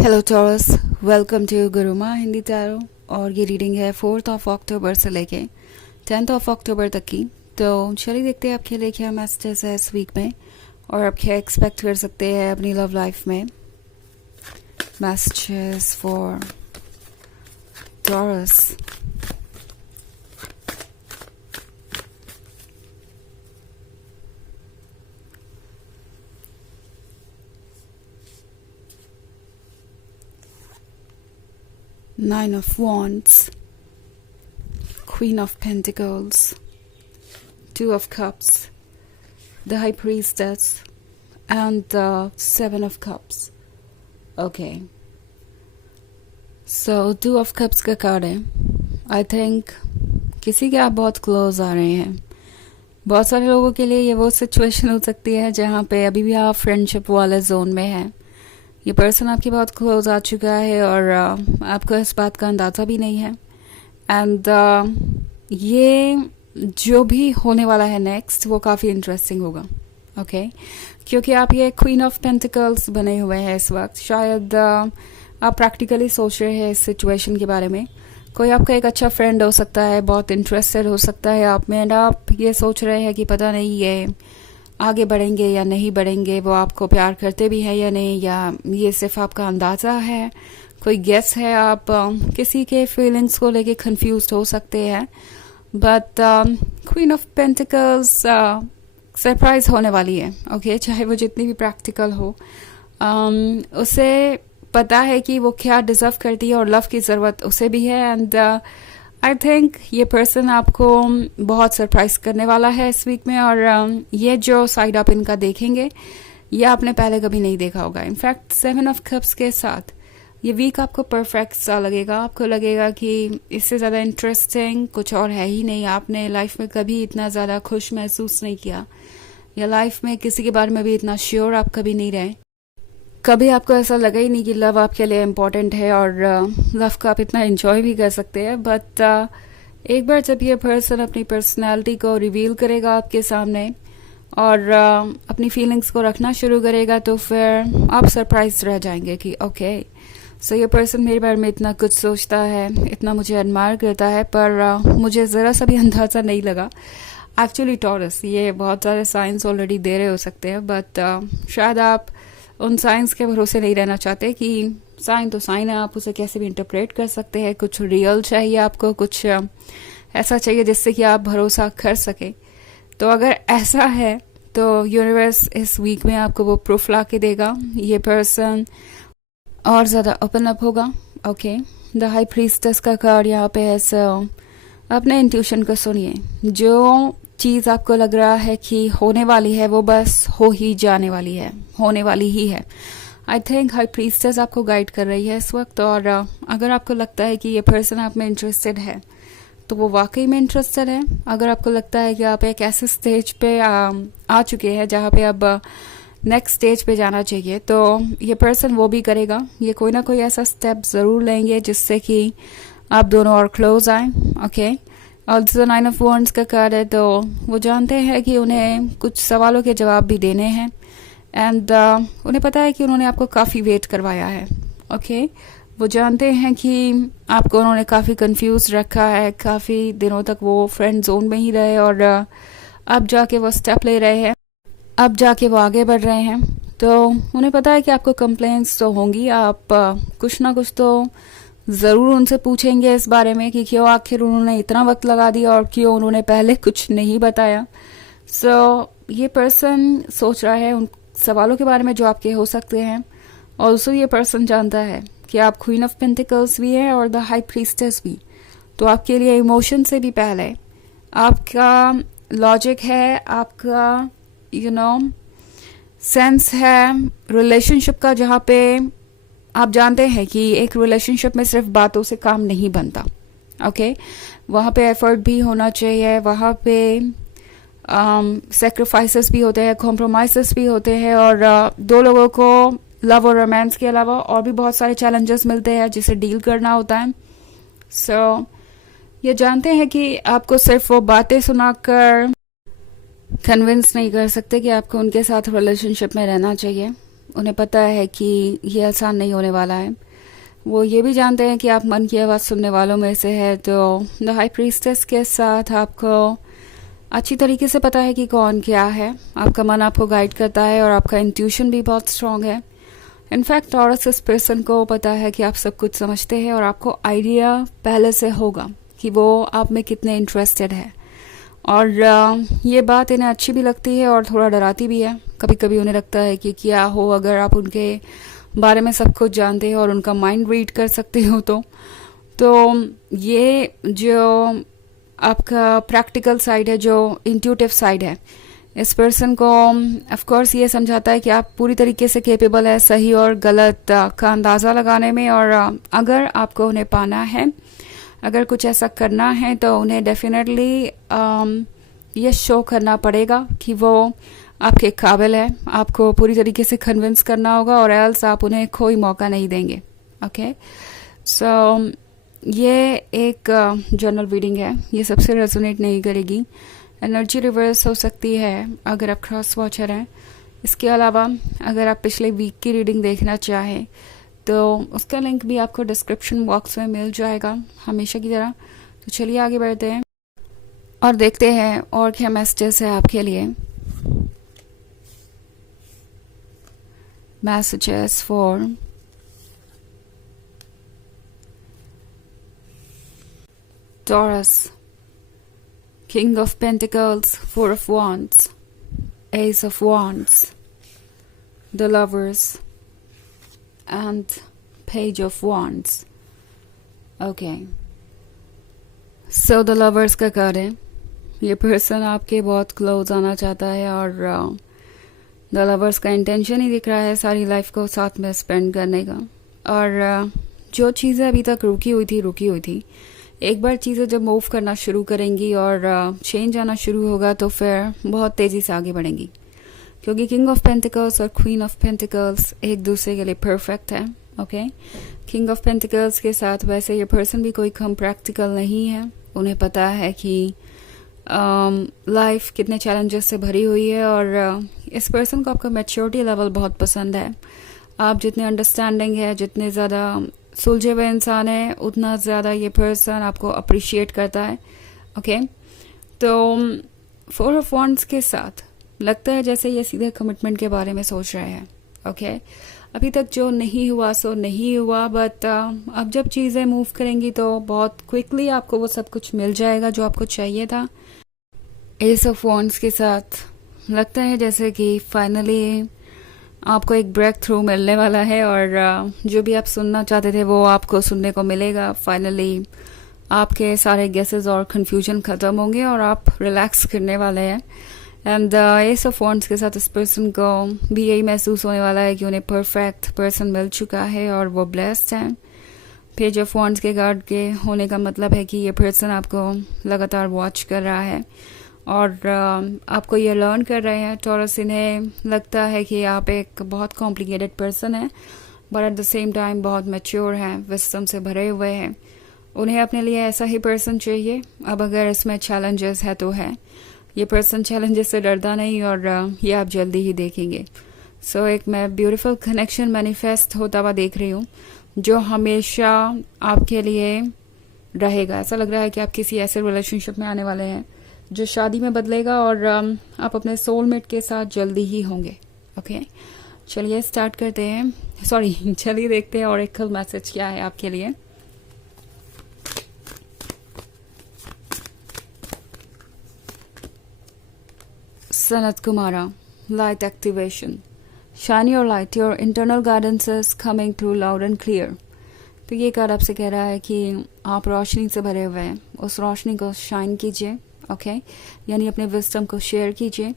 Hello Taurus, welcome to Gurumaa Hindi tarot. और ये reading है 4 अक्टूबर से लेके 10 अक्टूबर तक की। तो चलिए देखते हैं आपके लिए क्या मैसेजेस है इस वीक में और आप क्या एक्सपेक्ट कर सकते हैं अपनी लव लाइफ में। Messages for taurus. Nine of Wands, Queen of Pentacles, Two of Cups, the High Priestess, and the Seven of Cups. Okay. So, Two of Cups का कार्ड है। I think किसी के आप बहुत क्लोज आ रहे हैं। बहुत सारे लोगों के लिए ये वो सिचुएशन हो सकती है जहाँ पे अभी भी आप फ्रेंडशिप वाले जोन में हैं। ये पर्सन आपके बहुत क्लोज आ चुका है और आपको इस बात का अंदाज़ा भी नहीं है। एंड ये जो भी होने वाला है नेक्स्ट वो काफ़ी इंटरेस्टिंग होगा। ओके क्योंकि आप ये क्वीन ऑफ पेंटिकल्स बने हुए हैं इस वक्त। शायद आप प्रैक्टिकली सोच रहे हैं इस सिचुएशन के बारे में। कोई आपका एक अच्छा फ्रेंड हो सकता है, बहुत इंटरेस्टेड हो सकता है आप में, एंड आप ये सोच रहे हैं कि पता नहीं ये आगे बढ़ेंगे या नहीं बढ़ेंगे, वो आपको प्यार करते भी हैं या नहीं, या ये सिर्फ आपका अंदाज़ा है, कोई गेस है। आप किसी के फीलिंग्स को लेके कंफ्यूज्ड हो सकते हैं। But queen of pentacles surprise होने वाली है। ओके चाहे वो जितनी भी प्रैक्टिकल हो, उसे पता है कि वो क्या डिज़र्व करती है और लव की ज़रूरत उसे भी है। एंड आई थिंक ये पर्सन आपको बहुत सरप्राइज करने वाला है इस वीक में। और ये जो साइड आप इनका देखेंगे ये आपने पहले कभी नहीं देखा होगा। इनफैक्ट 7 ऑफ कप्स के साथ ये वीक आपको परफेक्ट सा लगेगा। आपको लगेगा कि इससे ज़्यादा इंटरेस्टिंग कुछ और है ही नहीं। आपने लाइफ में कभी इतना ज़्यादा खुश महसूस नहीं किया, या लाइफ में किसी के बारे में भी इतना श्योर आप कभी नहीं रहे। कभी आपको ऐसा लगा ही नहीं कि लव आपके लिए इम्पोर्टेंट है और लव को आप इतना एंजॉय भी कर सकते हैं। बट एक बार जब ये पर्सन अपनी पर्सनालिटी को रिवील करेगा आपके सामने और अपनी फीलिंग्स को रखना शुरू करेगा तो फिर आप सरप्राइज रह जाएंगे कि ओके सो ये पर्सन मेरे बारे में इतना कुछ सोचता है, इतना मुझे एडमायर करता है, पर मुझे ज़रा सा भी अंदाज़ा नहीं लगा। एक्चुअली टॉरस ये बहुत सारे साइंस ऑलरेडी दे रहे हो सकते हैं, बट शायद आप उन साइंस के भरोसे नहीं रहना चाहते कि साइन तो साइन है, आप उसे कैसे भी इंटरप्रेट कर सकते हैं। कुछ रियल चाहिए आपको, कुछ ऐसा चाहिए जिससे कि आप भरोसा कर सके। तो अगर ऐसा है तो यूनिवर्स इस वीक में आपको वो प्रूफ ला के देगा। ये पर्सन और ज़्यादा ओपन अप होगा। ओके द हाई प्रीस्टेस का कार्ड यहाँ पे है। सो अपने इंट्यूशन को सुनिए। जो चीज़ आपको लग रहा है कि होने वाली है वो बस हो ही जाने वाली है, होने वाली ही है। आई थिंक हाई प्रीस्टेस आपको गाइड कर रही है इस वक्त। और अगर आपको लगता है कि ये पर्सन आप में इंटरेस्टेड है तो वो वाकई में इंटरेस्टेड है। अगर आपको लगता है कि आप एक ऐसे स्टेज पे आ चुके हैं जहाँ पे अब नेक्स्ट स्टेज पे जाना चाहिए, तो ये पर्सन वो भी करेगा। ये कोई ना कोई ऐसा स्टेप ज़रूर लेंगे जिससे कि आप दोनों और क्लोज आए। ओके और जो 9 ऑफ वॉन्ड्स का कार्ड है, तो वो जानते हैं कि उन्हें कुछ सवालों के जवाब भी देने हैं। एंड उन्हें पता है कि उन्होंने आपको काफ़ी वेट करवाया है। ओके वो जानते हैं कि आपको उन्होंने काफ़ी कंफ्यूज रखा है, काफ़ी दिनों तक वो फ्रेंड जोन में ही रहे और अब जाके वो स्टेप ले रहे हैं, अब जाके वो आगे बढ़ रहे हैं। तो उन्हें पता है कि आपको कंप्लेंट्स तो होंगी, आप कुछ ना कुछ तो ज़रूर उनसे पूछेंगे इस बारे में कि क्यों आखिर उन्होंने इतना वक्त लगा दिया और क्यों उन्होंने पहले कुछ नहीं बताया। सो ये पर्सन सोच रहा है उन सवालों के बारे में जो आपके हो सकते हैं। और उसको ये पर्सन जानता है कि आप क्वीन ऑफ पेंटिकल्स भी हैं और द हाई प्रीस्टेस भी। तो आपके लिए इमोशन से भी पहले आपका लॉजिक है, आपका सेंस है रिलेशनशिप का, जहाँ पे आप जानते हैं कि एक रिलेशनशिप में सिर्फ बातों से काम नहीं बनता। ओके वहाँ पे एफर्ट भी होना चाहिए, वहाँ पे सेक्रीफाइसेस भी होते हैं, कॉम्प्रोमाइसेस भी होते हैं। और दो लोगों को लव और रोमांस के अलावा और भी बहुत सारे चैलेंजेस मिलते हैं जिसे डील करना होता है। सो ये जानते हैं कि आपको सिर्फ वो बातें सुनाकर कन्विंस नहीं कर सकते कि आपको उनके साथ रिलेशनशिप में रहना चाहिए। उन्हें पता है कि ये आसान नहीं होने वाला है। वो ये भी जानते हैं कि आप मन की आवाज़ सुनने वालों में से है। तो द हाई प्रीस्टेस के साथ आपको अच्छी तरीके से पता है कि कौन क्या है। आपका मन आपको गाइड करता है और आपका इंट्यूशन भी बहुत स्ट्रांग है। इनफैक्ट टॉरस इस पर्सन को पता है कि आप सब कुछ समझते हैं और आपको आइडिया पहले से होगा कि वो आप में कितने इंटरेस्टेड है। और ये बात इन्हें अच्छी भी लगती है और थोड़ा डराती भी है। कभी कभी उन्हें लगता है कि क्या हो अगर आप उनके बारे में सब कुछ जानते हैं और उनका माइंड रीड कर सकते हो। तो ये जो आपका प्रैक्टिकल साइड है, जो इंट्यूटिव साइड है, इस पर्सन को ऑफ कोर्स ये समझाता है कि आप पूरी तरीके से केपेबल है सही और गलत का अंदाज़ा लगाने में। और अगर आपको उन्हें पाना है, अगर कुछ ऐसा करना है, तो उन्हें डेफिनेटली ये शो करना पड़ेगा कि वो आपके काबिल है। आपको पूरी तरीके से कन्विंस करना होगा और एल्स आप उन्हें कोई मौका नहीं देंगे। ओके, सो ये एक जनरल रीडिंग है, ये सबसे रेजोनेट नहीं करेगी। एनर्जी रिवर्स हो सकती है अगर आप क्रॉस वॉचर हैं। इसके अलावा अगर आप पिछले वीक की रीडिंग देखना चाहें तो उसका लिंक भी आपको डिस्क्रिप्शन बॉक्स में मिल जाएगा हमेशा की तरह। तो चलिए आगे बढ़ते हैं और देखते हैं और क्या मैसेजेस है आपके लिए। Messages for taurus, King of Pentacles, Four of Wands, Ace of Wands, the Lovers, and Page of Wands. Okay. So the Lovers का कार्ड है। ये पर्सन आपके बहुत क्लोज आना चाहता है और द लवर्स का इंटेंशन ही दिख रहा है सारी लाइफ को साथ में स्पेंड करने का। और जो चीज़ें अभी तक रुकी हुई थी, एक बार चीज़ें जब मूव करना शुरू करेंगी और चेंज आना शुरू होगा तो फिर बहुत तेज़ी से आगे बढ़ेंगी। क्योंकि किंग ऑफ पेंटिकल्स और क्वीन ऑफ पेंटिकल्स एक दूसरे के लिए परफेक्ट है। ओके, किंग ऑफ पेंटिकल्स के साथ वैसे ये पर्सन भी कोई कम प्रैक्टिकल नहीं है। उन्हें पता है कि लाइफ कितने चैलेंजेस से भरी हुई है और इस पर्सन को आपका मैच्योरिटी लेवल बहुत पसंद है। आप जितने अंडरस्टैंडिंग है, जितने ज़्यादा सुलझे हुए इंसान है, उतना ज़्यादा ये पर्सन आपको अप्रिशिएट करता है। ओके, तो फोर ऑफ वॉन्ड्स के साथ लगता है जैसे ये सीधे कमिटमेंट के बारे में सोच रहे हैं। ओके, अभी तक जो नहीं हुआ सो नहीं हुआ, बट अब जब चीज़ें मूव करेंगी तो बहुत क्विकली आपको वो सब कुछ मिल जाएगा जो आपको चाहिए था। एस ऑफ वॉन्ड्स के साथ लगता है जैसे कि फाइनली आपको एक ब्रेक थ्रू मिलने वाला है और जो भी आप सुनना चाहते थे वो आपको सुनने को मिलेगा। फाइनली आपके सारे गेसेस और कन्फ्यूजन ख़त्म होंगे और आप रिलैक्स करने वाले हैं। एंड एस ऑफ वॉन्ड्स के साथ इस पर्सन को भी यही महसूस होने वाला है कि उन्हें परफेक्ट पर्सन मिल चुका है और वो ब्लेस्ड हैं। पेज ऑफ वॉन्ड्स के कार्ड के होने का मतलब है कि ये पर्सन आपको लगातार वॉच कर रहा है और आपको ये लर्न कर रहे हैं। टॉरस, इन्हें लगता है कि आप एक बहुत कॉम्प्लिकेटेड पर्सन है but at the same time बहुत मैच्योर हैं, विजडम से भरे हुए हैं। उन्हें अपने लिए ऐसा ही पर्सन चाहिए। अब अगर इसमें चैलेंजेस है तो है, ये पर्सन चैलेंजेस से डरता नहीं और ये आप जल्दी ही देखेंगे। सो एक मैं ब्यूटीफुल कनेक्शन मैनिफेस्ट होता हुआ देख रही हूँ जो हमेशा आपके लिए रहेगा। ऐसा लग रहा है कि आप किसी ऐसे रिलेशनशिप में आने वाले हैं जो शादी में बदलेगा और आप अपने सोलमेट के साथ जल्दी ही होंगे। ओके, चलिए स्टार्ट करते हैं, चलिए देखते हैं और एक कल मैसेज क्या है आपके लिए। Sanat Kumara, light activation, shine your light, your internal guidance is coming through loud and clear. तो ये कार्ड आपसे कह रहा है कि आप रोशनी से भरे हुए हैं, उस रोशनी को शाइन कीजिए। ओके, यानी अपने विजडम को शेयर कीजिए।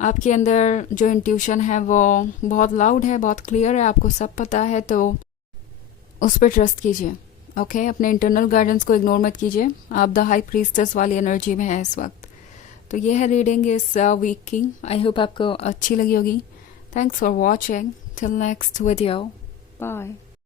आपके अंदर जो इंट्यूशन है वो बहुत लाउड है, बहुत क्लियर है, आपको सब पता है, तो उस पर ट्रस्ट कीजिए। ओके, अपने इंटरनल गाइडेंस को इग्नोर मत कीजिए। आप द हाई प्रीस्टेस वाली एनर्जी में है इस वक्त। तो ये है रीडिंग इस वीक की। आई होप आपको अच्छी लगी होगी। Thanks for watching. Till next video, bye.